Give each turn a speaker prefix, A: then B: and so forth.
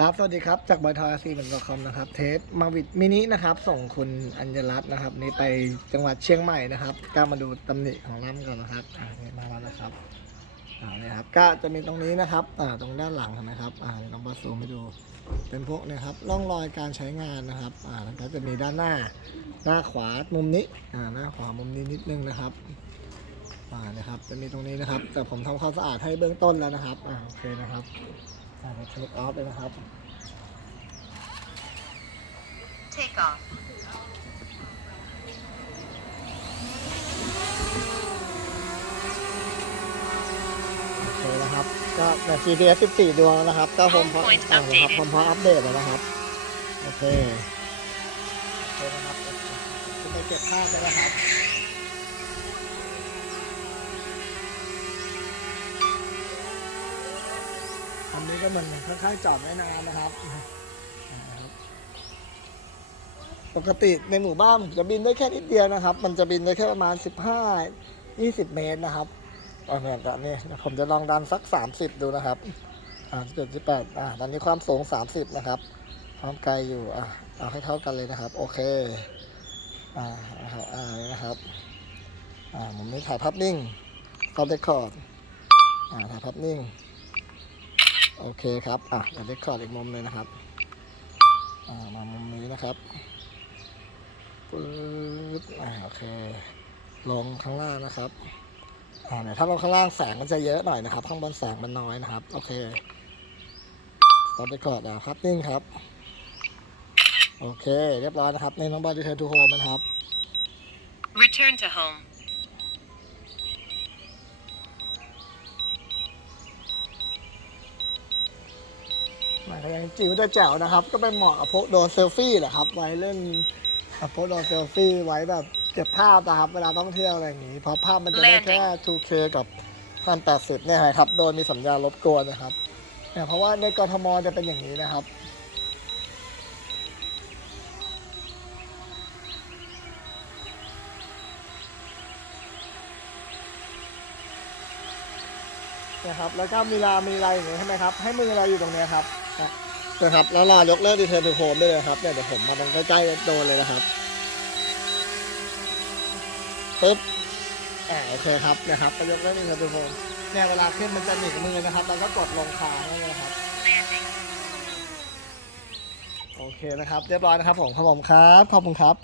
A: ครับ สวัสดีครับ จากบอยทอยซีเป็นคอมนะครับ เทสมาวิดมินินะครับ ส่งคุณอัญรัตน์นะครับ นี่ไปจังหวัดเชียงใหม่นะครับก็มาดูตำหนิของล่ำก่อนนะครับอ่านี่มาแล้วนะครับอ่าเนี่ยครับ ก็จะมีตรงนี้นะครับ อ่า ตรงด้านหลังนะครับ อ่าเดี๋ยวลองบัสซูมให้ดู เป็นพวกเนะครับ ร่องรอยการใช้งานนะครับ อ่า แล้วก็จะมีด้านหน้า หน้าขวามุมนี้ อ่า หน้าขวามุมนี้นิดนึงนะครับอ่านะครับ จะมีตรงนี้นะครับ แต่ผมทำความสะอาดให้เบื้องต้นแล้วนะครับ อ่า โอเคนะครับ อ่าเดี๋ยวเช็คออฟเลยนะครับ
B: Take off.
A: โอเคนะครับ ก็แบบ GPS 14 ดวงแล้วนะครับ ก็ผมพร้อม
B: Point
A: อ่านะครับ
B: updated
A: ผมพร้อมอัปเดตแล้วนะครับ โอเค โอเคนะครับจะไปเก็บภาพเลยนะครับ นี้ก็มันค่อนข้างจอดไม่นานนะครับ ปกติในหมู่บ้านผมจะบินได้แค่นิดเดียวนะครับ มันจะบินได้แค่ประมาณ 15 20 เมตรนะครับอ่าเนี่ยตอนนี้ผมจะลองดันสัก 30 ดูนะครับ อ่าจุดที่แปดอ่าตอนนี้ความสูง 30 นะครับ ความไกลอยู่ อ่าเอาให้เท่ากันเลยนะครับ โอเค อ่านะครับอ่านะครับ อ่าผมนี้ถ่ายภาพนิ่งซอฟต์เรคคอร์ด อ่าถ่ายภาพนิ่ง โอเคครับ อะเดี๋ยวเรคคอดอีกมุมเลยนะครับ อ่า มามุมนี้นะครับปึ๊บอ่าโอเค ลงข้างล่างนะครับ อ่าเนี่ยถ้าลงข้างล่างแสงมันจะเยอะหน่อยนะครับ ข้างบนแสงมันน้อยนะครับ โอเคสต็อปไปก่อนนะครับนิ่งครับ โอเค เรียบร้อยนะครับ ในน้องบอดี้เทอร์ทูโฮมนะครับ
B: Return to home.
A: มันก็ยังจิ๋วแต่แจ๋วนะครับ ก็เป็นเหมาะกับพวกโดนเซลฟี่แหละครับ ไว้เล่นกับพวกโดนเซลฟี่ไว้แบบเก็บภาพนะครับ เวลาต้องเที่ยวอะไรอย่างนี้ เพราะภาพมันจะได้แค่ 2K กับ1080เนี่ยครับ โดนมีสัญญาณรบกวนนะครับเนี่ยเพราะว่าในกรทมจะเป็นอย่างนี้นะครับนะครับแล้วก็มีลามีอะไรอย่างงี้ใช่ไหมครับ ให้มือเราอยู่ตรงเนี้ยครับ นะนะครับ แล้วรอยกเลิกดีเทนทูโฮมได้เลยครับเนี่ยเดี๋ยวผมมาตรงใกล้ๆโดนเลยนะครับปึ๊บอ่าโอเคครับนะครับก็ยกเลิกดีเทนทูโฮมเนี่ยเวลาขึ้นมันจะหนีบมือนะครับเราก็กดลงค้างนี่นะครับโอเคนะครับ เรียบร้อยนะครับผมครับผมครับขอบคุณครับ